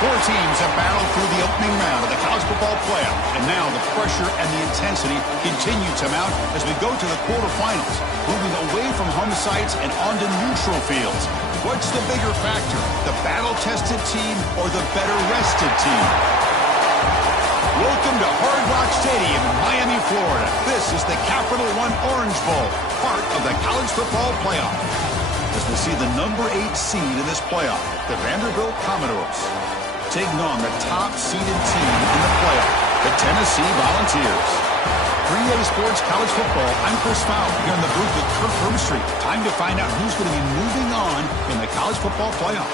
Four teams have battled through the opening round of the college football playoff, and now the pressure and the intensity continue to mount as we go to the quarterfinals, moving away from home sites and onto neutral fields. What's the bigger factor, the battle-tested team or the better-rested team? Welcome to Hard Rock Stadium in Miami, Florida. This is the Capital One Orange Bowl, part of the college football playoff. As we see the number 8 seed in this playoff, the Vanderbilt Commodores, taking on the top-seeded team in the playoff, the Tennessee Volunteers. 3A Sports College Football, I'm Chris Fowler, here in the booth with Kirk Herbstreit. Time to find out who's going to be moving on in the college football playoff.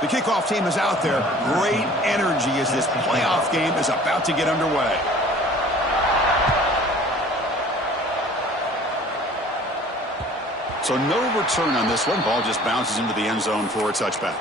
The kickoff team is out there. Great energy as this playoff game is about to get underway. So no return on this one. Ball just bounces into the end zone for a touchback.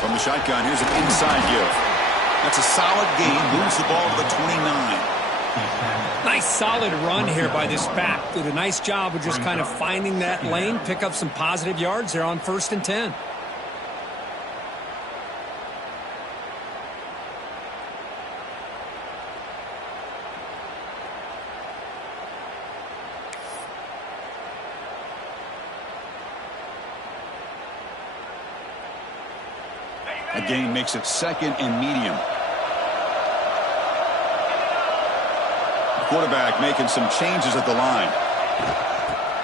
From the shotgun, here's an inside give. That's a solid gain. Moves the ball to the 29. Nice solid run here by this back. Did a nice job of just kind of finding that lane, pick up some positive yards there on 1st and 10. A gain makes it 2nd and medium. The quarterback making some changes at the line.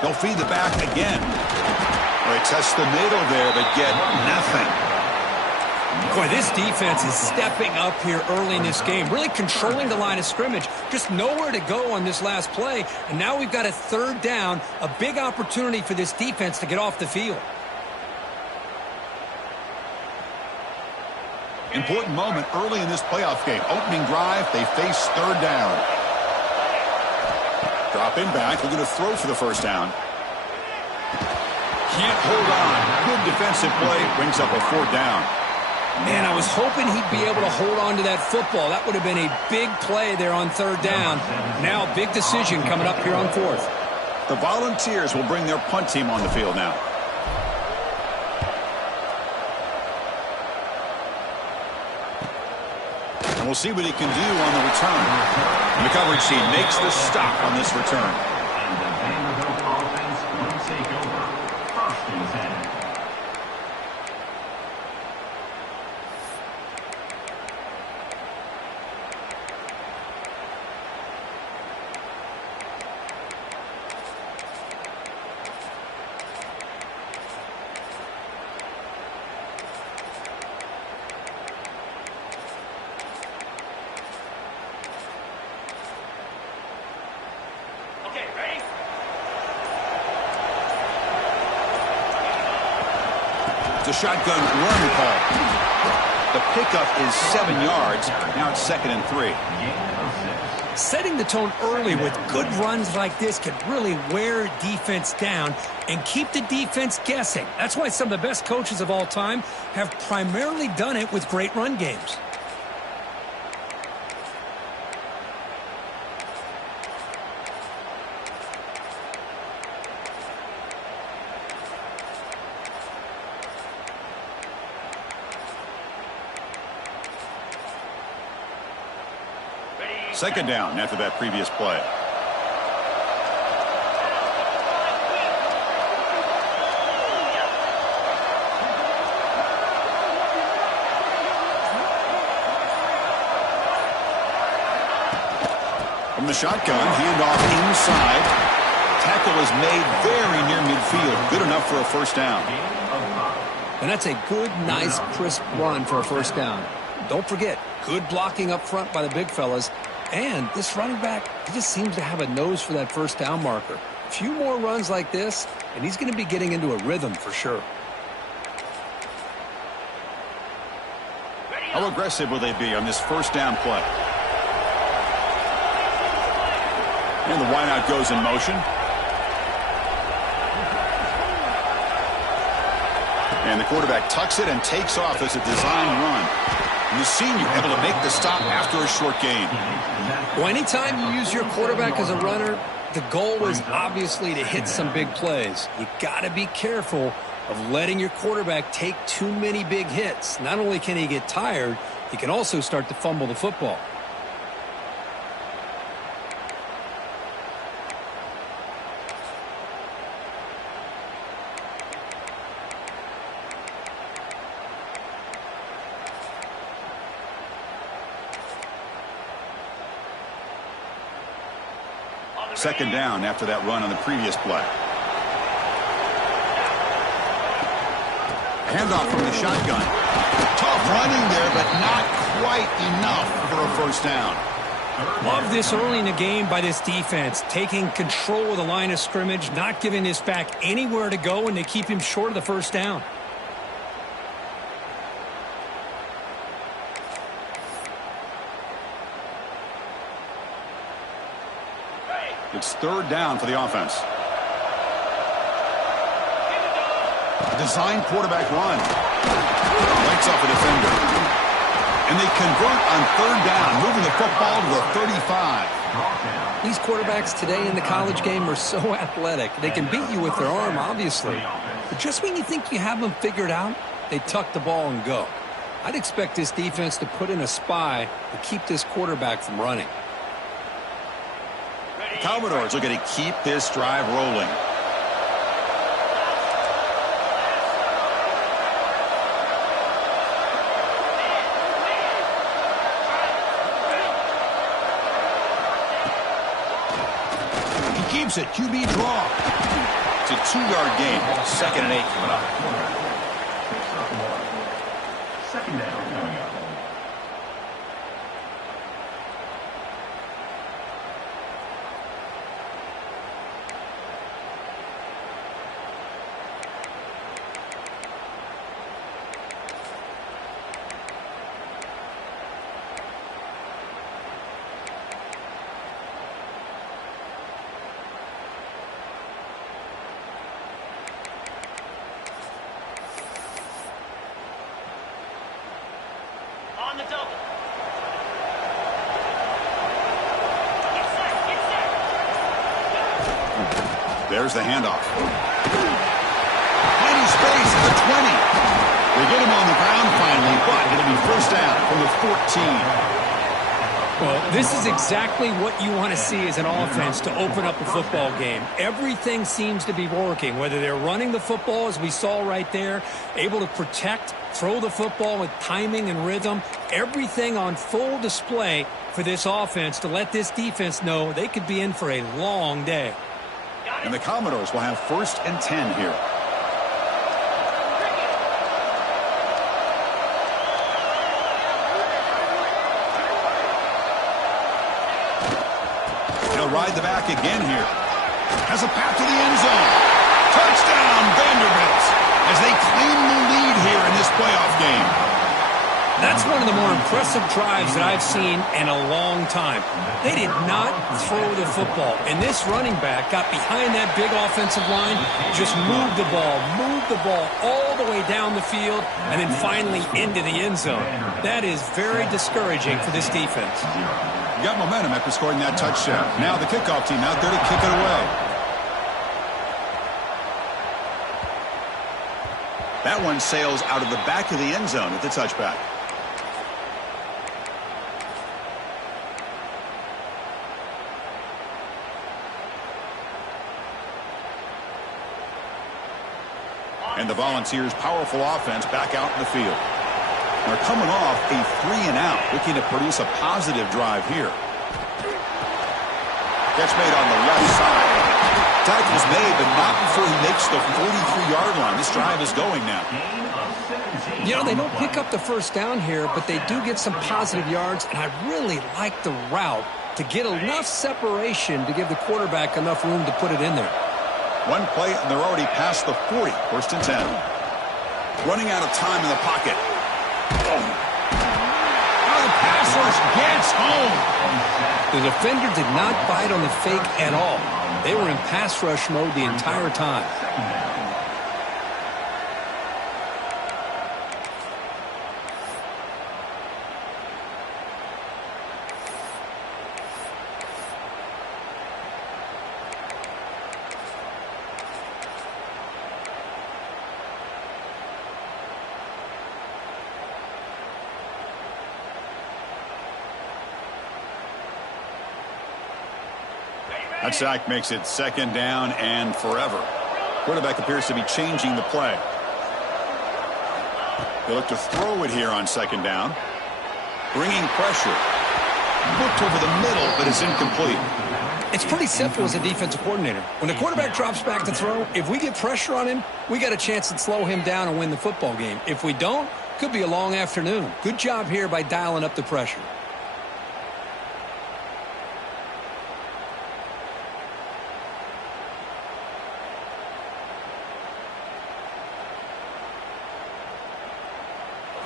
They'll feed the back again. They test the middle there, but get nothing. Boy, this defense is stepping up here early in this game, really controlling the line of scrimmage. Just nowhere to go on this last play, and now we've got a 3rd down, a big opportunity for this defense to get off the field. Important moment early in this playoff game. Opening drive, they face 3rd down. Dropping back, looking to throw for the 1st down. Can't hold on. Good defensive play, brings up a 4th down. Man, I was hoping he'd be able to hold on to that football. That would have been a big play there on 3rd down. Now, big decision coming up here on 4th. The Volunteers will bring their punt team on the field now. And we'll see what he can do on the return. And the coverage team makes the stop on this return. And the Vanderbilt offense will take over. 1st and 10. The shotgun run call. The pickup is 7 yards. Now it's 2nd and 3. Setting the tone early with good runs like this can really wear defense down and keep the defense guessing. That's why some of the best coaches of all time have primarily done it with great run games. Second down after that previous play. From the shotgun, handoff inside. Tackle is made very near midfield. Good enough for a first down. And that's a good, nice, crisp run for a first down. Don't forget, good blocking up front by the big fellas. And this running back, he just seems to have a nose for that first down marker. A few more runs like this, and he's going to be getting into a rhythm for sure. How aggressive will they be on this first down play? And the wideout goes in motion. And the quarterback tucks it and takes off as a design run. And the senior able to make the stop after a short gain. Well, anytime you use your quarterback as a runner, the goal is obviously to hit some big plays. You got to be careful of letting your quarterback take too many big hits. Not only can he get tired, he can also start to fumble the football. Second down after that run on the previous play. Handoff from the shotgun. Tough running there, but not quite enough for a first down. Love this early in the game by this defense, taking control of the line of scrimmage, not giving this back anywhere to go, and they keep him short of the first down. It's third down for the offense. Design quarterback run. Lights off a defender. And they convert on third down, moving the football to the 35. These quarterbacks today in the college game are so athletic. They can beat you with their arm, obviously. But just when you think you have them figured out, they tuck the ball and go. I'd expect this defense to put in a spy to keep this quarterback from running. Commodores looking to keep this drive rolling. He keeps it. QB draw. It's a 2-yard gain. 2nd and 8 coming up. Second down. On the double. There's the handoff. Plenty space at the 20. They get him on the ground finally, but it'll be first down from the 14. Well, this is exactly what you want to see as an offense to open up a football game. Everything seems to be working, whether they're running the football, as we saw right there, able to protect, throw the football with timing and rhythm, everything on full display for this offense to let this defense know they could be in for a long day. And the Commodores will have 1st and 10 here. He'll ride the back again here. Has a path to the end zone. Touchdown, Vanderbilt, as they claim the lead here in this playoff game. That's one of the more impressive drives that I've seen in a long time. They did not throw the football, and this running back got behind that big offensive line, just moved the ball all the way down the field, and then finally into the end zone. That is very discouraging for this defense. You got momentum after scoring that touchdown. Now the kickoff team out there to kick it away. That one sails out of the back of the end zone at the touchback. And the Volunteers' powerful offense back out in the field. They're coming off a 3-and-out, looking to produce a positive drive here. Catch made on the left side. Tackle's made, but not before he makes the 43-yard line. This drive is going now. You know, they don't pick up the first down here, but they do get some positive yards, and I really like the route to get enough separation to give the quarterback enough room to put it in there. One play, and they're already past the 40. First and 10. Running out of time in the pocket. Oh, the pass rush gets home. The defender did not bite on the fake at all. They were in pass rush mode the entire time. That sack makes it second down and forever. Quarterback appears to be changing the play. They look to throw it here on second down. Bringing pressure. Looked over the middle, but it's incomplete. It's pretty simple as a defensive coordinator. When the quarterback drops back to throw, if we get pressure on him, we got a chance to slow him down and win the football game. If we don't, could be a long afternoon. Good job here by dialing up the pressure.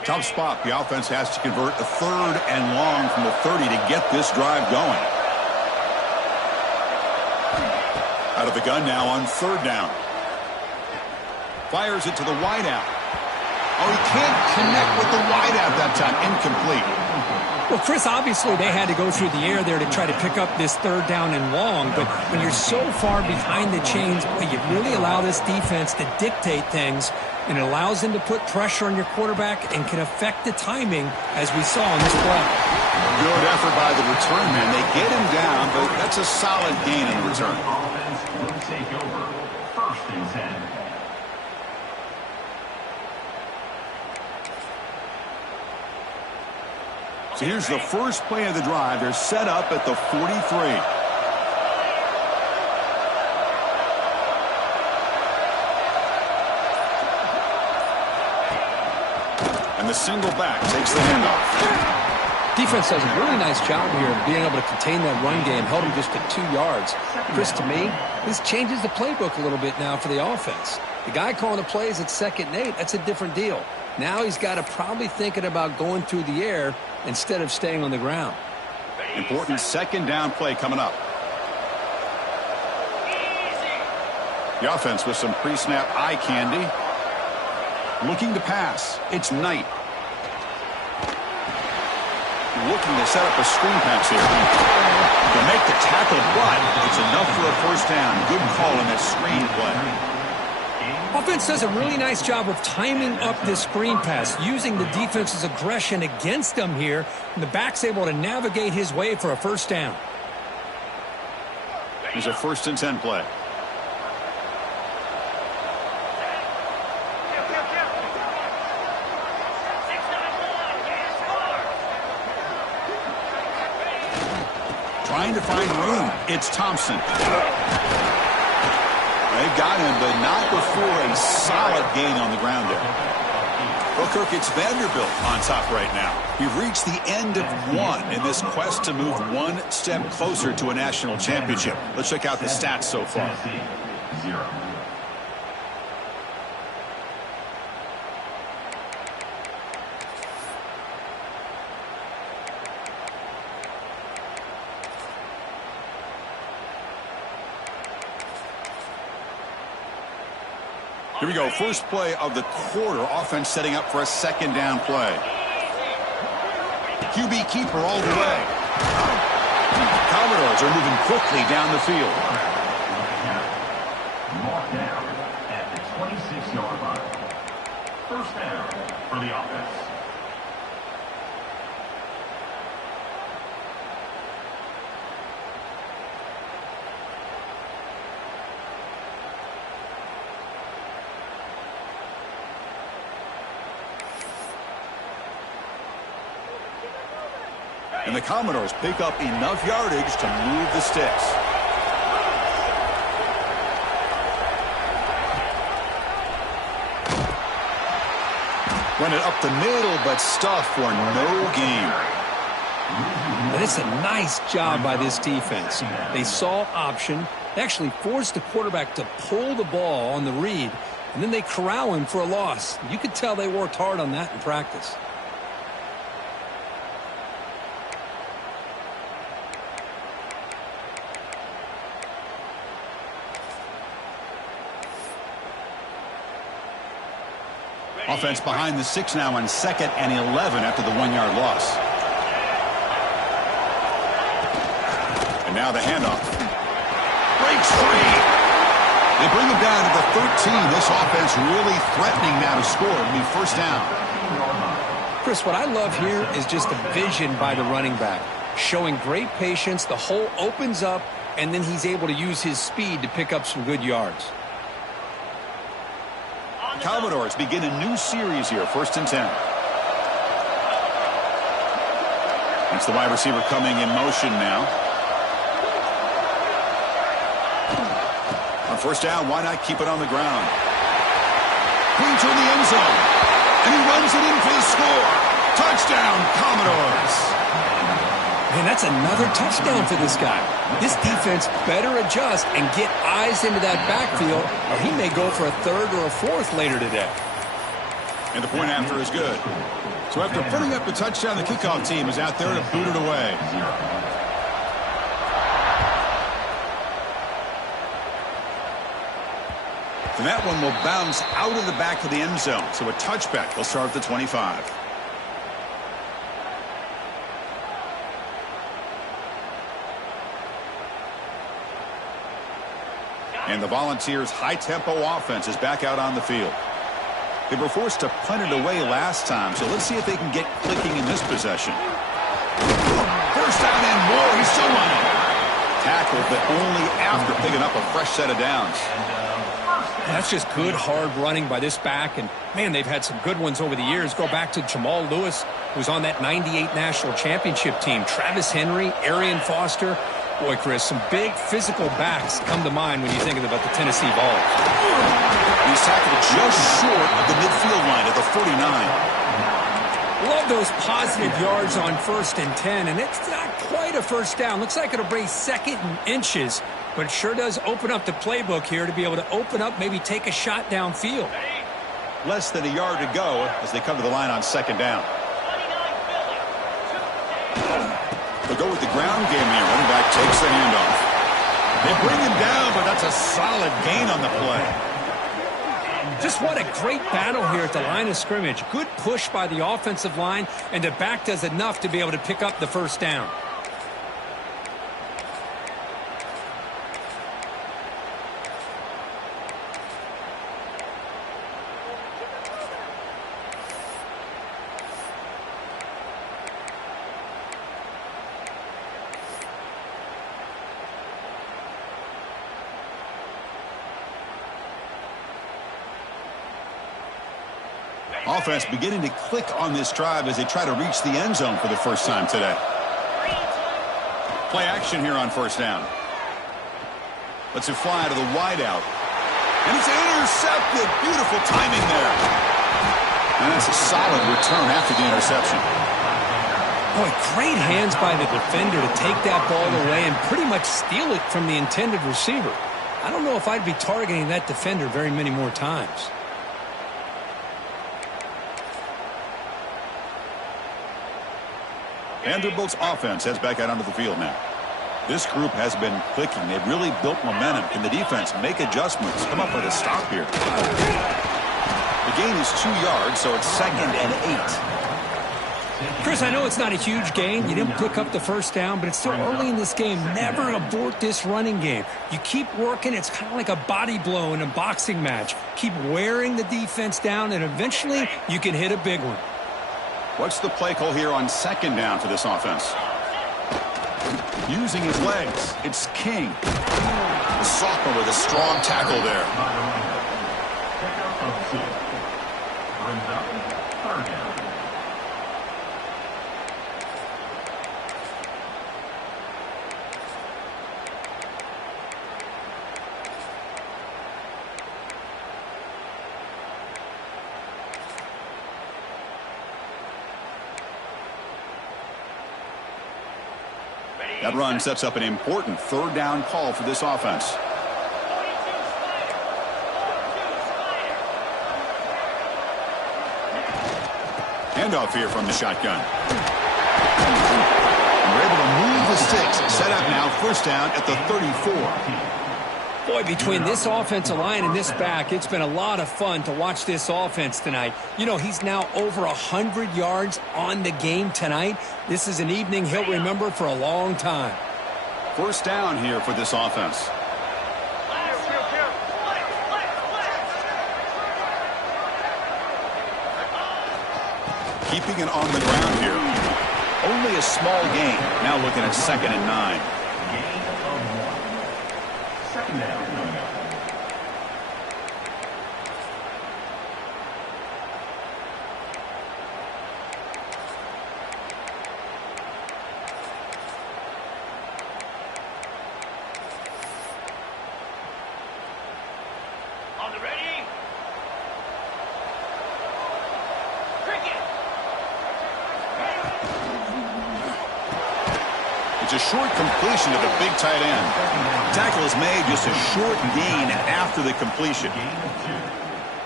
Tough spot. The offense has to convert a third and long from the 30 to get this drive going. Out of the gun now on third down. Fires it to the wideout. Oh, he can't connect with the wideout that time. Incomplete. Well, Chris, obviously they had to go through the air there to try to pick up this third down and long, but when you're so far behind the chains, you really allow this defense to dictate things, and it allows them to put pressure on your quarterback and can affect the timing, as we saw in this play. Good effort by the return man. They get him down, but that's a solid gain in the return. Offense will take over. First and 10. So here's the first play of the drive. They're set up at the 43. And the single back takes the handoff. Defense does a really nice job here of being able to contain that run game, held him just to 2 yards. Chris, to me, this changes the playbook a little bit now for the offense. The guy calling the plays at 2nd and 8, that's a different deal. Now he's got to probably thinking about going through the air instead of staying on the ground. Important second down play coming up. The offense with some pre-snap eye candy. Looking to pass. It's Knight. Looking to set up a screen pass here. To make the tackle, but it's enough for a first down. Good call in that screen play. Offense does a really nice job of timing up this screen pass, using the defense's aggression against them here, and the back's able to navigate his way for a first down. Here's a first and 10 play. Trying to find room. It's Thompson. They've got him, but not before a solid gain on the ground there. Well, Kirk, it's Vanderbilt on top right now. We've reached the end of one in this quest to move one step closer to a national championship. Let's check out the stats so far. 0. Here we go. First play of the quarter. Offense setting up for a second down play. QB keeper all the way. Commodores are moving quickly down the field. Mark down at the 26-yard line. First down for the offense. And the Commodores pick up enough yardage to move the sticks. Run it up the middle, but stuff for no gain. And it's a nice job by this defense. They saw option. They actually forced the quarterback to pull the ball on the read, and then they corral him for a loss. You could tell they worked hard on that in practice. Offense behind the 6 now on 2nd and 11 after the 1-yard loss. And now the handoff. Breaks free. They bring him down to the 13. This offense really threatening now to score. It'll be first down. Chris, what I love here is just the vision by the running back. Showing great patience. The hole opens up, and then he's able to use his speed to pick up some good yards. Commodores begin a new series here, 1st and 10. It's the wide receiver coming in motion now. On 1st down, why not keep it on the ground? Clean to the end zone. And he runs it in for the score. Touchdown, Commodores. Man, that's another touchdown for this guy. This defense better adjust and get eyes into that backfield, or he may go for a 3rd or a 4th later today. And the point after is good. So after putting up the touchdown, the kickoff team is out there to boot it away. And that one will bounce out of the back of the end zone. So a touchback will start at the 25. And the Volunteers' high-tempo offense is back out on the field. They were forced to punt it away last time, so let's see if they can get clicking in this possession. First down and more. He's still running. Tackled, but only after picking up a fresh set of downs. That's just good, hard running by this back. And, man, they've had some good ones over the years. Go back to Jamal Lewis, who was on that 98 National Championship team. Travis Henry, Arian Foster. Boy, Chris, some big physical backs come to mind when you think about the Tennessee Vols. He's tackled just short of the midfield line at the 49. Love those positive yards on 1st and 10, and it's not quite a first down. Looks like it'll bring 2nd and inches, but it sure does open up the playbook here to be able to open up, maybe take a shot downfield. Less than a yard to go as they come to the line on 2nd down. They'll go with the ground game here. Running back takes the handoff. They bring him down, but that's a solid gain on the play. Just what a great battle here at the line of scrimmage. Good push by the offensive line, and the back does enough to be able to pick up the first down. Offense beginning to click on this drive as they try to reach the end zone for the first time today. Play action here on 1st down. Lets it fly to the wideout. And it's intercepted. Beautiful timing there. And that's a solid return after the interception. Boy, great hands by the defender to take that ball away and pretty much steal it from the intended receiver. I don't know if I'd be targeting that defender very many more times. Vanderbilt's offense heads back out onto the field now. This group has been clicking. They've really built momentum. Can the defense make adjustments? Come up with a stop here. The gain is 2 yards, so it's 2nd and 8. Chris, I know it's not a huge gain. You didn't pick up the first down, but it's still early in this game. Never abort this running game. You keep working. It's kind of like a body blow in a boxing match. Keep wearing the defense down, and eventually you can hit a big one. What's the play call here on 2nd down for this offense? Using his legs, it's King. The sophomore with a strong tackle there. Brings up 3rd down. That run sets up an important third down call for this offense. Handoff here from the shotgun. And we're able to move the sticks. Set up now, first down at the 34. Boy, between this offensive line and this back, it's been a lot of fun to watch this offense tonight. You know, he's now over 100 yards on the game tonight. This is an evening he'll remember for a long time. First down here for this offense. Keeping it on the ground here. Only a small gain. Now looking at 2nd and 9. Gain of 1. Second down. On the ready? It's a short completion to the big tight end. Tackle is made, just a short gain after the completion.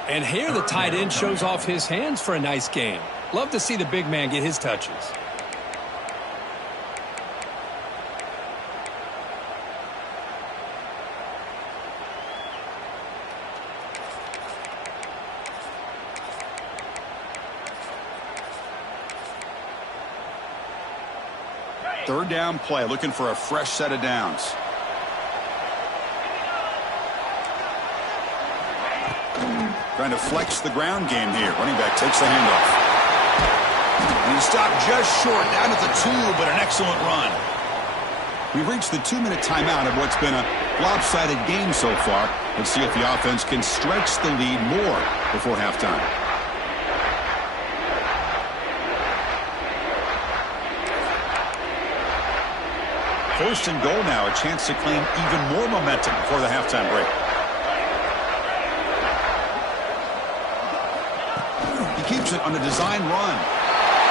And here the tight end shows off his hands for a nice game. Love to see the big man get his touches. Third down play, looking for a fresh set of downs. Trying to flex the ground game here. Running back takes the handoff. And he stopped just short, down at the 2, but an excellent run. We've reached the 2-minute timeout of what's been a lopsided game so far. Let's see if the offense can stretch the lead more before halftime. First and goal now, a chance to claim even more momentum before the halftime break. He keeps it on a design run.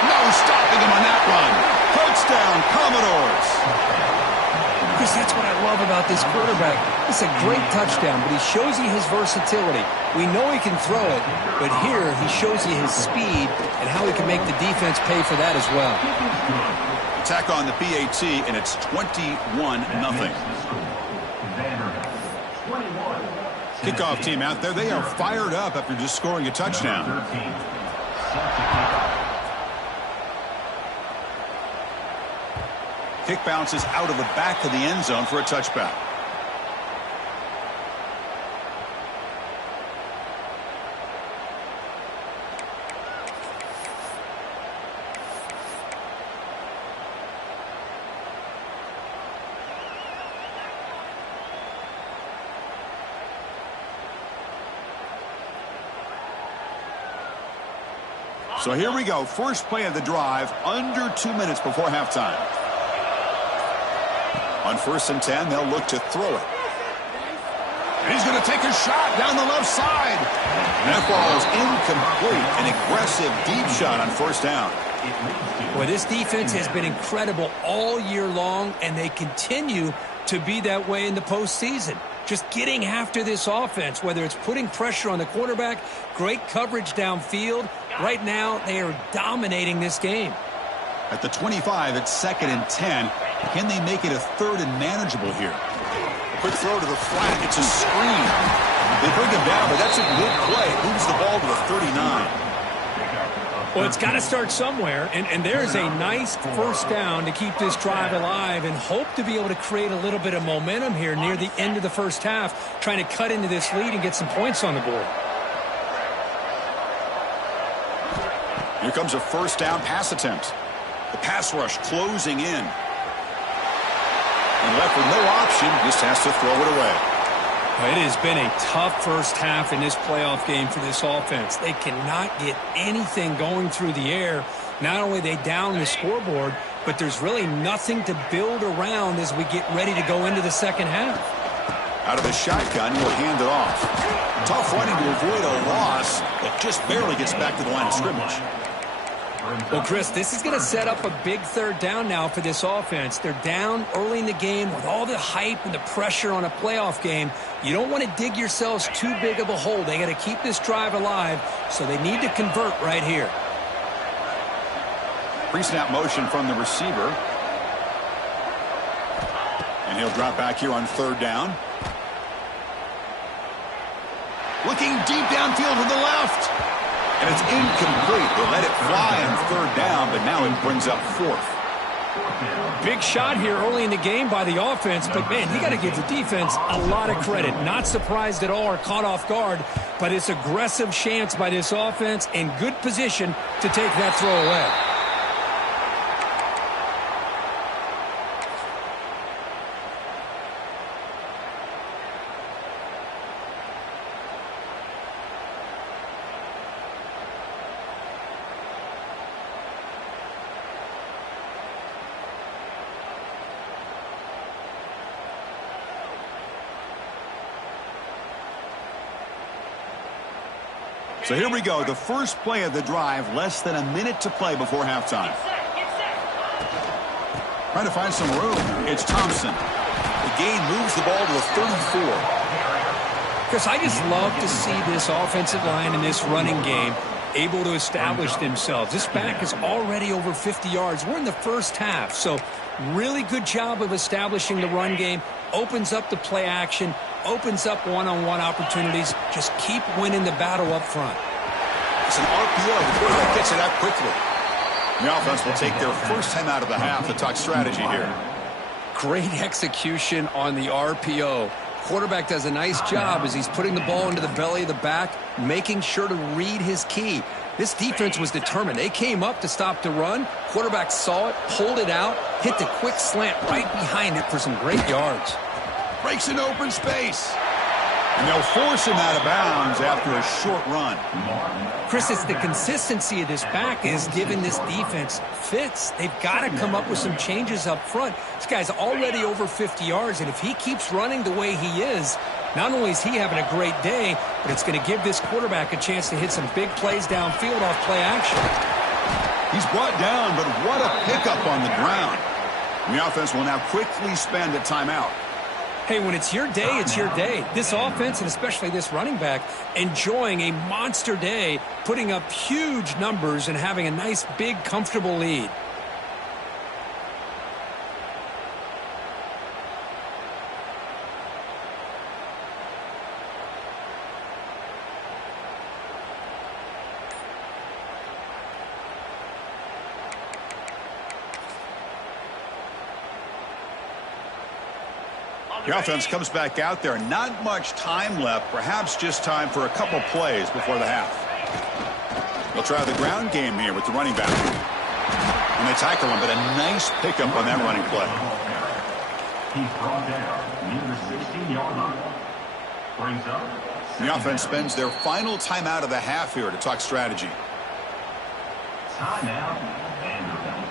No stopping him on that run. Touchdown, Commodores. Chris, that's what I love about this quarterback. It's a great touchdown, but he shows you his versatility. We know he can throw it, but here he shows you his speed and how he can make the defense pay for that as well. Attack on the PAT, and it's 21-0. Kickoff team out there. They are fired up after just scoring a touchdown. Kick bounces out of the back of the end zone for a touchback. So here we go. First play of the drive, under 2 minutes before halftime. On 1st and 10, they'll look to throw it. And he's going to take a shot down the left side. And that ball is incomplete. An aggressive deep shot on 1st down. Boy, this defense has been incredible all year long, and they continue to be that way in the postseason. Just getting after this offense, whether it's putting pressure on the quarterback, great coverage downfield. Right now, they are dominating this game. At the 25, it's 2nd and 10. Can they make it a 3rd and manageable here? A quick throw to the flat. It's a screen. They bring him down, but that's a good play. Moves the ball to the 39. Well, it's got to start somewhere, and there's a nice first down to keep this drive alive and hope to be able to create a little bit of momentum here near the end of the first half, trying to cut into this lead and get some points on the board. Here comes a first down pass attempt. The pass rush closing in. And left with no option, just has to throw it away. It has been a tough first half in this playoff game for this offense. They cannot get anything going through the air. Not only they down the scoreboard, but there's really nothing to build around as we get ready to go into the second half. Out of the shotgun, he'll hand it off. Tough running to avoid a loss, but just barely gets back to the line of scrimmage. Well, Chris, this is going to set up a big third down now for this offense. They're down early in the game with all the hype and the pressure on a playoff game. You don't want to dig yourselves too big of a hole. They got to keep this drive alive, so they need to convert right here. Pre-snap motion from the receiver. And he'll drop back here on third down. Looking deep downfield to the left. And it's incomplete. They let it fly on third down, but now it brings up fourth. Big shot here early in the game by the offense, but, man, you got to give the defense a lot of credit. Not surprised at all or caught off guard, but it's aggressive chance by this offense in good position to take that throw away. So here we go, the first play of the drive, less than a minute to play before halftime. Trying to find some room. It's Thompson. The gain moves the ball to the 34. Chris, I just love to see this offensive line in this running game able to establish themselves. This back is already over 50 yards. We're in the first half, so really good job of establishing the run game. Opens up the play action, opens up one-on-one opportunities. Just keep winning the battle up front. It's an RPO. The quarterback gets it out quickly. The offense will take their first time out of the half to talk strategy here. Great execution on the RPO. Quarterback does a nice job as he's putting the ball into the belly of the back, making sure to read his key. This defense was determined. They came up to stop the run. Quarterback saw it, pulled it out, hit the quick slant right behind it for some great yards. Breaks an open space. And they'll force him out of bounds after a short run. Chris, it's the consistency of this back is giving this defense fits. They've got to come up with some changes up front. This guy's already over 50 yards, and if he keeps running the way he is, not only is he having a great day, but it's going to give this quarterback a chance to hit some big plays downfield off play action. He's brought down, but what a pickup on the ground. The offense will now quickly spend a timeout. Hey, when it's your day, it's your day. This offense, and especially this running back, enjoying a monster day, putting up huge numbers and having a nice, big, comfortable lead. The offense comes back out there. Not much time left. Perhaps just time for a couple plays before the half. They'll try the ground game here with the running back. And they tackle him, but a nice pickup on that running play. He's brought down near the 16-yard line. Brings up. The offense spends their final timeout of the half here to talk strategy. Timeout, Vanderbilt.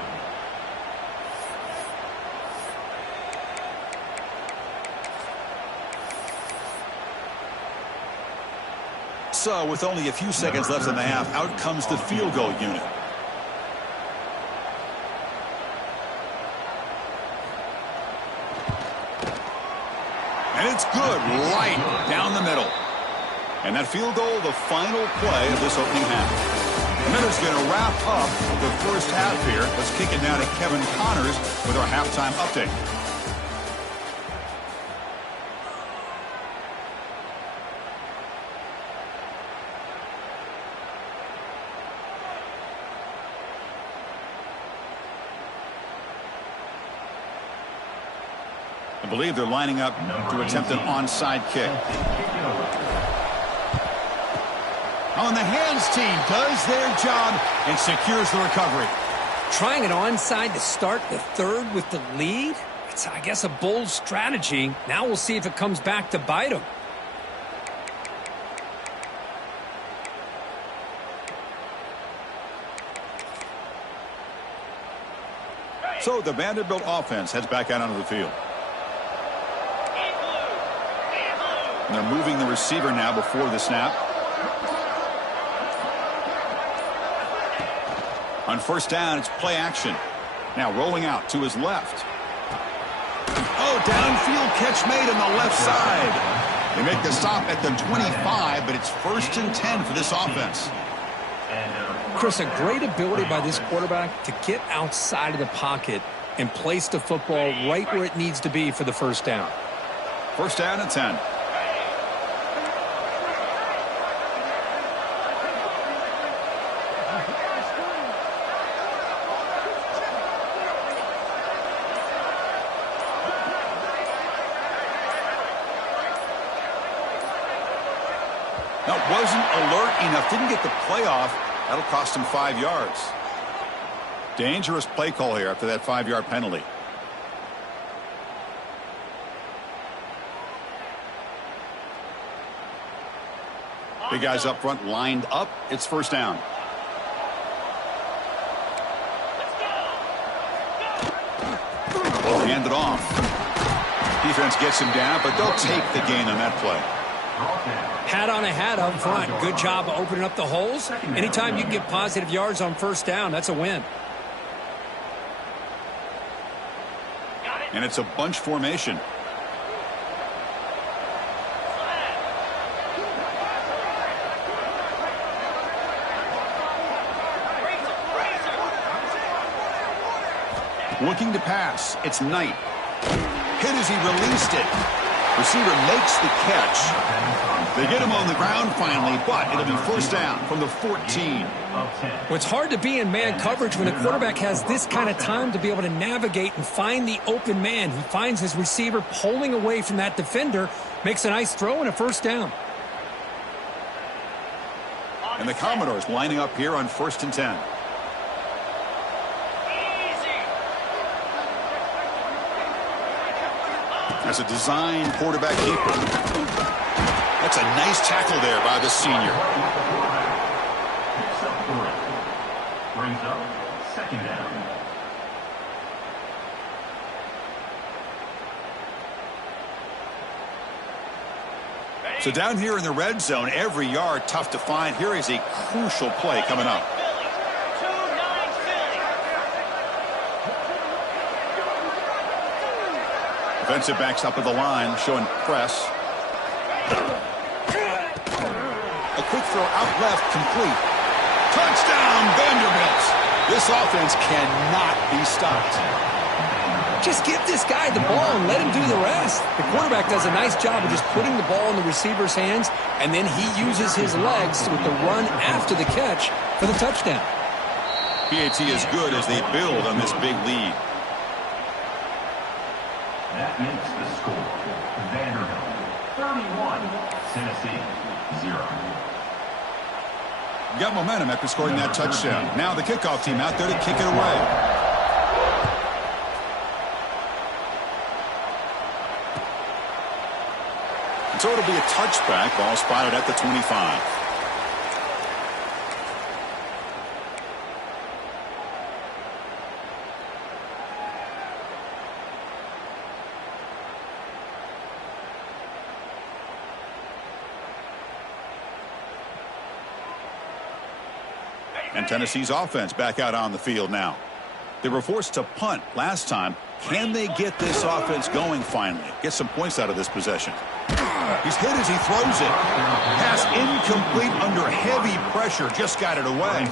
So, with only a few seconds left in the half, out comes the field goal unit. And it's good, right down the middle. And that field goal, the final play of this opening half. And that is going to wrap up the first half here. Let's kick it now to Kevin Connors with our halftime update. I believe they're lining up to attempt an onside kick. On the hands team does their job and secures the recovery. Trying an onside to start the third with the lead? It's, I guess, a bold strategy. Now we'll see if it comes back to bite them. So the Vanderbilt offense heads back out onto the field. And they're moving the receiver now before the snap. On first down, it's play action. Now rolling out to his left. Oh, downfield catch made on the left side. They make the stop at the 25, but it's 1st and 10 for this offense. Chris, a great ability by this quarterback to get outside of the pocket and place the football right where it needs to be for the first down. First down and 10. That wasn't alert enough. Didn't get the play off. That'll cost him 5 yards. Dangerous play call here after that 5-yard penalty. Big guys up front lined up. It's first down. Hand it off. Defense gets him down, but they'll take the gain on that play. Hat on a hat up front. Good job of opening up the holes. Anytime you can get positive yards on first down, that's a win. And it's a bunch formation. Looking to pass. It's Knight. Hit as he released it. Receiver makes the catch. They get him on the ground finally, but it'll be first down from the 14. Well, it's hard to be in man coverage when the quarterback has this kind of time to be able to navigate and find the open man. He finds his receiver pulling away from that defender, makes a nice throw and a first down. And the Commodores lining up here on 1st and 10. As a design quarterback keeper. That's a nice tackle there by the senior. Brings up second down. So down here in the red zone, every yard tough to find. Here is a crucial play coming up. Defensive backs up at the line, showing press. A quick throw out left, complete. Touchdown, Vanderbilt. This offense cannot be stopped. Just give this guy the ball and let him do the rest. The quarterback does a nice job of just putting the ball in the receiver's hands, and then he uses his legs with the run after the catch for the touchdown. PAT is good as they build on this big lead. That makes the score. Vanderbilt 31, Tennessee 0. Got momentum after scoring that touchdown. Now the kickoff team out there to kick it away. So it'll be a touchback. Ball spotted at the 25. And Tennessee's offense back out on the field now. They were forced to punt last time. Can they get this offense going finally? Get some points out of this possession. He's hit as he throws it. Pass incomplete under heavy pressure. Just got it away.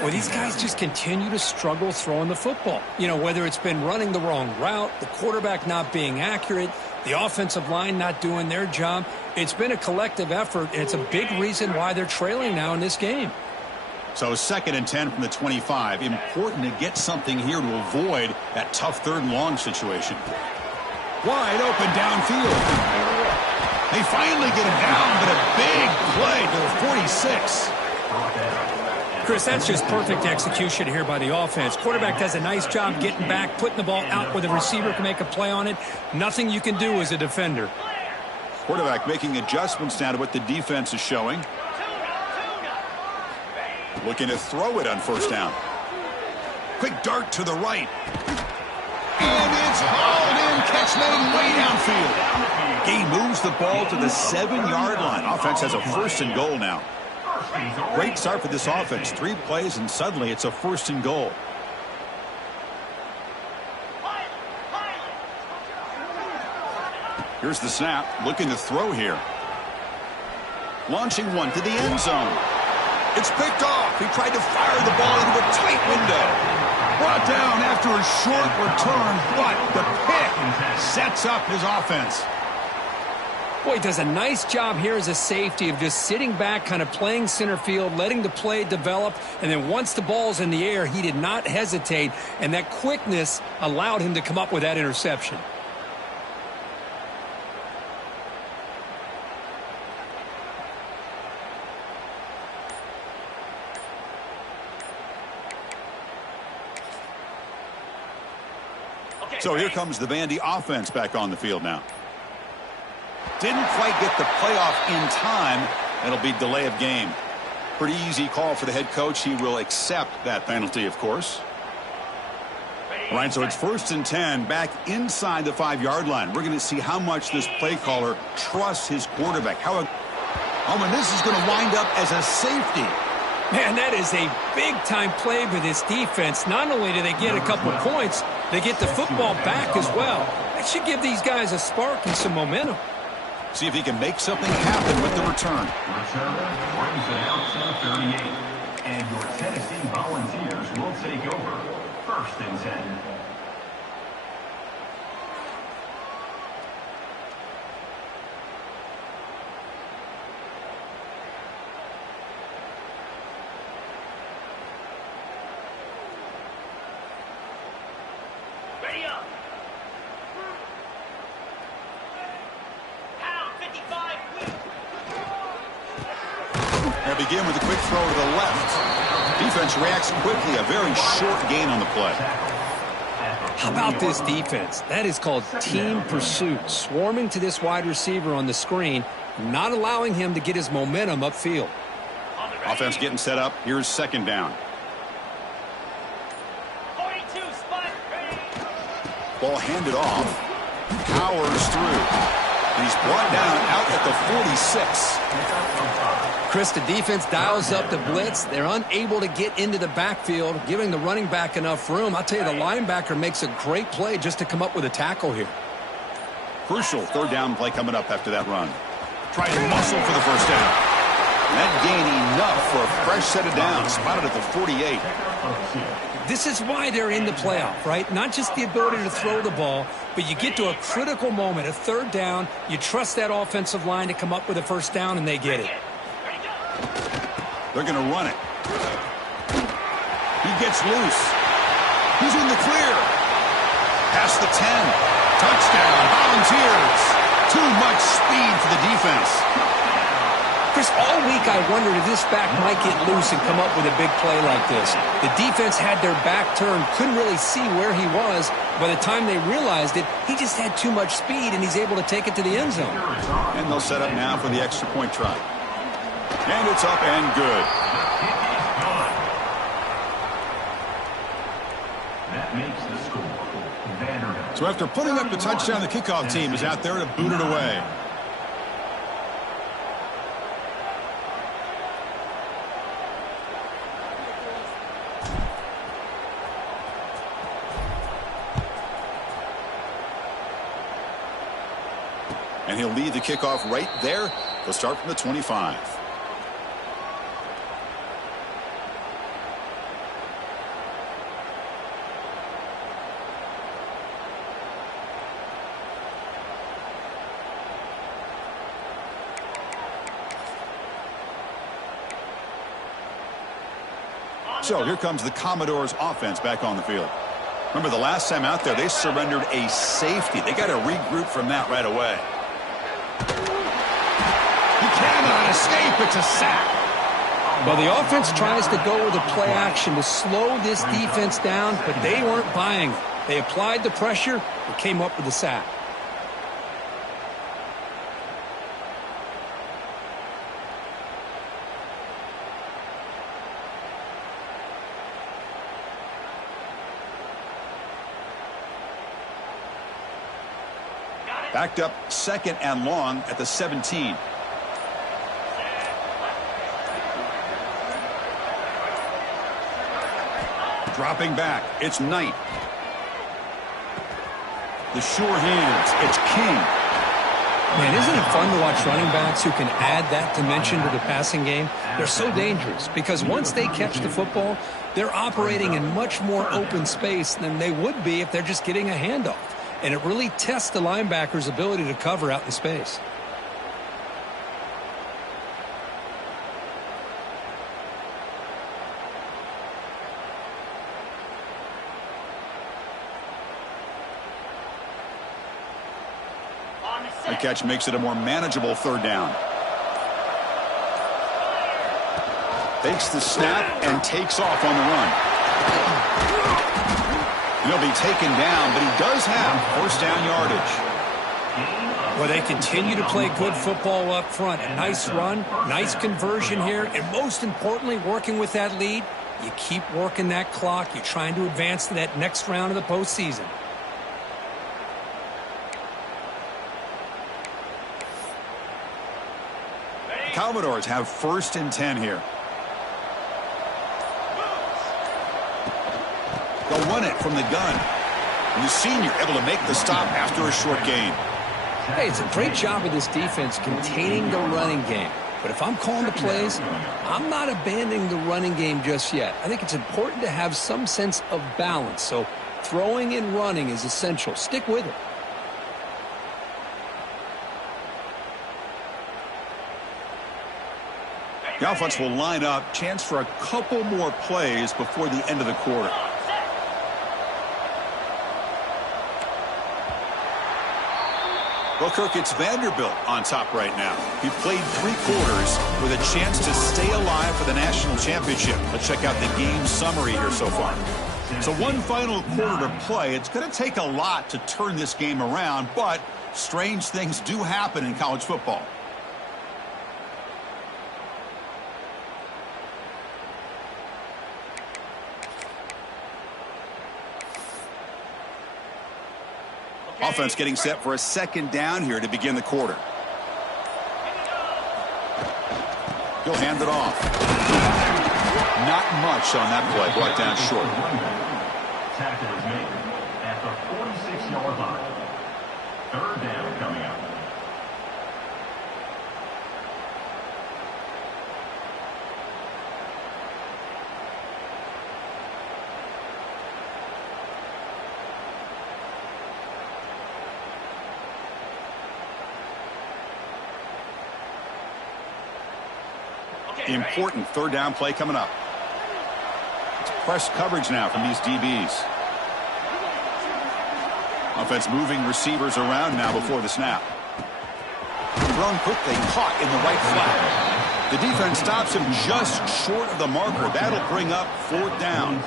Well, these guys just continue to struggle throwing the football. You know, whether it's been running the wrong route, the quarterback not being accurate, the offensive line not doing their job. It's been a collective effort, and it's a big reason why they're trailing now in this game. So 2nd and 10 from the 25. Important to get something here to avoid that tough 3rd and long situation. Wide open downfield. They finally get him down, but a big play to the 46. Chris, that's just perfect execution here by the offense. Quarterback does a nice job getting back, putting the ball out where the receiver can make a play on it. Nothing you can do as a defender. Quarterback making adjustments now to what the defense is showing. Looking to throw it on first down. Quick dart to the right. And it's hauled in. Catch made way downfield. He moves the ball to the 7-yard line. Offense has a 1st and goal now. Great start for this offense. 3 plays, and suddenly it's a 1st and goal. Here's the snap. Looking to throw here. Launching one to the end zone. It's picked off. He tried to fire the ball into a tight window. Brought down after a short return, but the pick sets up his offense. Boy, he does a nice job here as a safety of just sitting back, kind of playing center field, letting the play develop, and then once the ball's in the air, he did not hesitate, and that quickness allowed him to come up with that interception. So here comes the Vandy offense back on the field now. Didn't quite get the playoff in time. It'll be delay of game. Pretty easy call for the head coach. He will accept that penalty, of course. All right, so it's 1st and 10 back inside the 5-yard line. We're going to see how much this play caller trusts his quarterback. And this is going to wind up as a safety. Man, that is a big-time play for this defense. Not only do they get a couple points, they get the football back as well. That should give these guys a spark and some momentum. See if he can make something happen with the return. Return brings it out to 38. And your Tennessee Volunteers will take over. 1st and 10. Ready up. Pound 55. They'll begin with a quick throw to the left. Defense reacts quickly. A very short gain on the play. How about this defense? That is called team pursuit. Swarming to this wide receiver on the screen, not allowing him to get his momentum upfield. Offense getting set up. Here's 2nd down. 42 spot. Ready. Ball handed off. Powers through. And he's brought down out at the 46. Chris, the defense dials up the blitz. They're unable to get into the backfield, giving the running back enough room. I'll tell you, the linebacker makes a great play just to come up with a tackle here. Crucial 3rd down play coming up after that run. Trying to muscle for the 1st down. And that gain enough for a fresh set of downs. Spotted at the 48. This is why they're in the playoff, right? Not just the ability to throw the ball, but you get to a critical moment, a 3rd down. You trust that offensive line to come up with a 1st down, and they get it. They're going to run it. He gets loose. He's in the clear. Past the 10. Touchdown, Volunteers. Too much speed for the defense. Chris, all week I wondered if this back might get loose and come up with a big play like this. The defense had their back turned, couldn't really see where he was. By the time they realized it, he just had too much speed, and he's able to take it to the end zone. And they'll set up now for the extra point try. And it's up and good. That makes the score. Vanderbilt. So after putting up the touchdown, the kickoff team is out there to boot it away. And he'll lead the kickoff right there. He'll start from the 25. So here comes the Commodores offense back on the field. Remember the last time out there, they surrendered a safety. They got to regroup from that right away. He cannot escape. It's a sack. Well, the offense tries to go with a play action to slow this defense down, but they weren't buying it. They applied the pressure and came up with the sack. Backed up 2nd and long at the 17. Dropping back, it's Knight. The sure hands, it's King. Man, isn't it fun to watch running backs who can add that dimension to the passing game? They're so dangerous because once they catch the football, they're operating in much more open space than they would be if they're just getting a handoff. And it really tests the linebacker's ability to cover out in space. The catch makes it a more manageable third down. Takes the snap and takes off on the run. He'll be taken down, but he does have first down yardage. Well, they continue to play good football up front. A nice run, nice conversion here, and most importantly, working with that lead, you keep working that clock. You're trying to advance to that next round of the postseason. Commodores have first and 10 here. They'll run it from the gun. And the senior able to make the stop after a short gain. Hey, it's a great job of this defense containing the running game. But if I'm calling the plays, I'm not abandoning the running game just yet. I think it's important to have some sense of balance. So throwing and running is essential. Stick with it. The offense will line up. Chance for a couple more plays before the end of the quarter. Well, Kirk, it's Vanderbilt on top right now. He played 3 quarters with a chance to stay alive for the national championship. Let's check out the game summary here so far. So one final quarter to play. It's going to take a lot to turn this game around, but strange things do happen in college football. Offense getting set for a second down here to begin the quarter. He'll hand it off. Not much on that play. Brought down short. Tackle is made at the 46-yard line. Third down coming up. Important third down play coming up. It's press coverage now from these DBs. Offense moving receivers around now before the snap. Thrown quickly, caught in the right flat. The defense stops him just short of the marker. That'll bring up fourth down.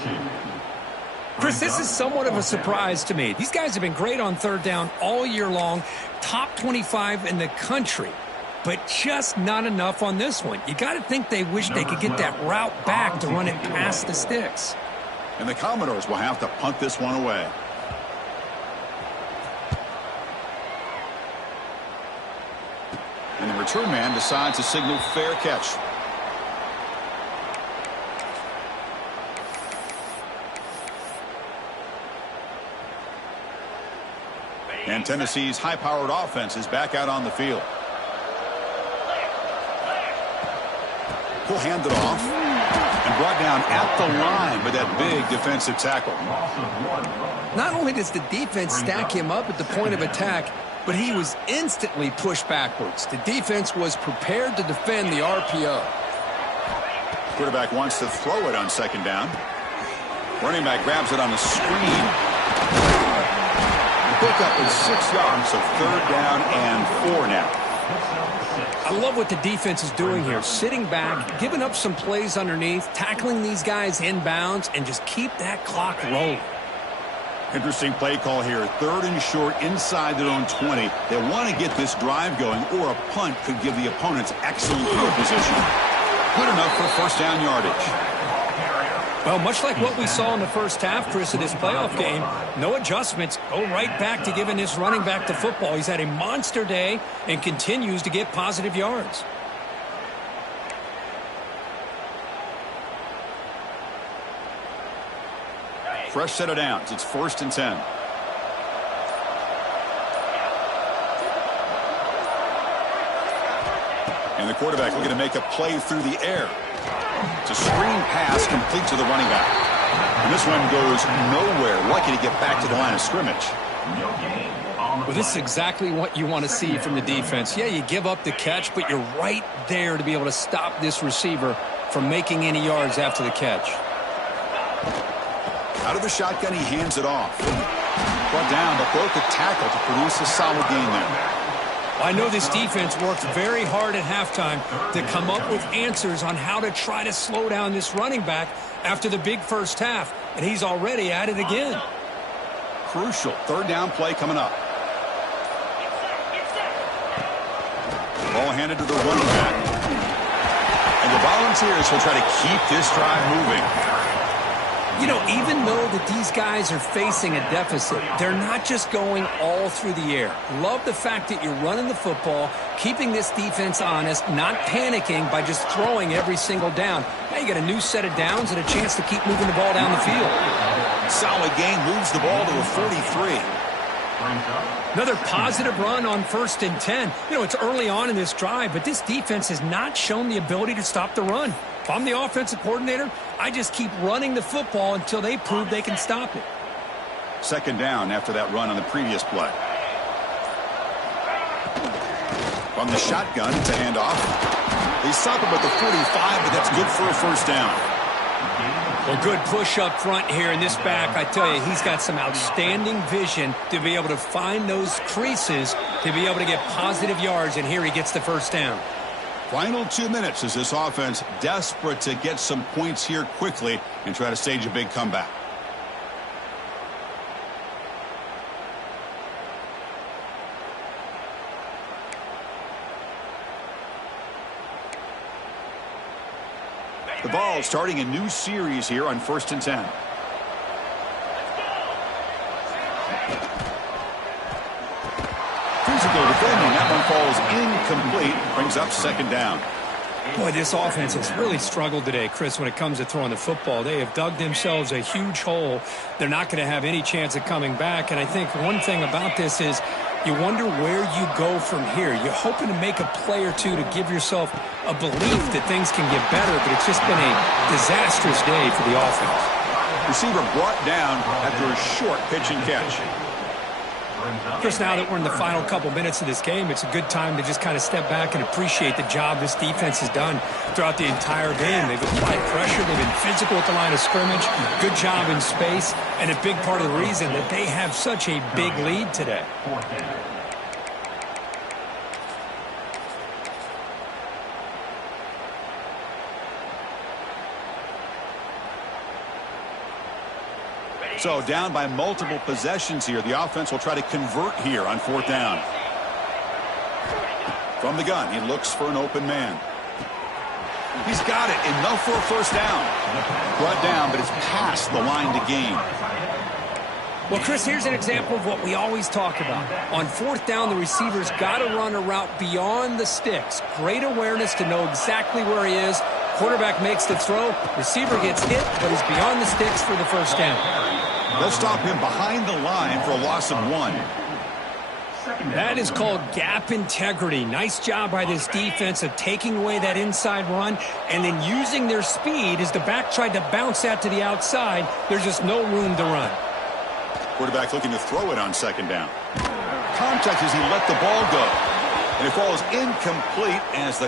Chris, this is somewhat of a surprise to me. These guys have been great on third down all year long. Top 25 in the country. But just not enough on this one. You got to think they wish they could get that route back to run it past the sticks. And the Commodores will have to punt this one away. And the return man decides to signal fair catch. And Tennessee's high-powered offense is back out on the field. He'll hand it off and brought down at the line with that big defensive tackle. Not only does the defense stack him up at the point of attack, but he was instantly pushed backwards. The defense was prepared to defend the RPO. Quarterback wants to throw it on second down. Running back grabs it on the screen. The pickup is 6 yards, so third down and 4 now. I love what the defense is doing here. Sitting back, giving up some plays underneath, tackling these guys inbounds, and just keep that clock rolling. Interesting play call here. Third and short inside their own 20. They want to get this drive going, or a punt could give the opponents excellent field position. Good enough for first down yardage. Well, much like what we saw in the first half, Chris, of this playoff game, no adjustments. Go right back to giving this running back the football. He's had a monster day and continues to get positive yards. Fresh set of downs. It's 1st and 10. And the quarterback looking to make a play through the air. It's a screen pass complete to the running back. And this one goes nowhere. Lucky to get back to the line of scrimmage. Well, this is exactly what you want to see from the defense. Yeah, you give up the catch, but you're right there to be able to stop this receiver from making any yards after the catch. Out of the shotgun, he hands it off. Brought down, but broke a tackle to produce a solid gain there. I know this defense worked very hard at halftime to come up with answers on how to try to slow down this running back after the big first half, and he's already at it again. Crucial 3rd down play coming up. Ball handed to the running back. And the Volunteers will try to keep this drive moving. You know, even though that these guys are facing a deficit, they're not just going all through the air. Love the fact that you're running the football, keeping this defense honest, not panicking by just throwing every single down. Now you got a new set of downs and a chance to keep moving the ball down the field. Solid gain, moves the ball to a 43. Another positive run on 1st and 10. You know, it's early on in this drive, but this defense has not shown the ability to stop the run. If I'm the offensive coordinator, I just keep running the football until they prove they can stop it. 2nd down after that run on the previous play. From the shotgun to hand off. They stop him at the 45, but that's good for a 1st down. Well, good push up front here in this back. I tell you, he's got some outstanding vision to be able to find those creases to be able to get positive yards, and here he gets the 1st down. Final 2 minutes as this offense desperate to get some points here quickly and try to stage a big comeback. The ball starting a new series here on 1st and 10. Physical defending. That one falls incomplete. Brings up 2nd down. Boy, this offense has really struggled today, Chris, when it comes to throwing the football. They have dug themselves a huge hole. They're not going to have any chance of coming back. And I think one thing about this is you wonder where you go from here. You're hoping to make a play or two to give yourself a belief that things can get better, but it's just been a disastrous day for the offense. Receiver brought down after a short pitch and catch. Chris, now that we're in the final couple minutes of this game, it's a good time to just kind of step back and appreciate the job this defense has done throughout the entire game. They've applied pressure. They've been physical at the line of scrimmage. Good job in space. And a big part of the reason that they have such a big lead today. So down by multiple possessions here. The offense will try to convert here on 4th down. From the gun, he looks for an open man. He's got it. Enough for a 1st down. Brought down, but it's past the line to gain. Well, Chris, here's an example of what we always talk about. On 4th down, the receiver's got to run a route beyond the sticks. Great awareness to know exactly where he is. Quarterback makes the throw. Receiver gets hit, but he's beyond the sticks for the 1st down. They'll stop him behind the line for a loss of 1. That is called gap integrity. Nice job by this defense of taking away that inside run and then using their speed as the back tried to bounce that to the outside. There's just no room to run. Quarterback looking to throw it on 2nd down. Contact as he let the ball go. And it falls incomplete as the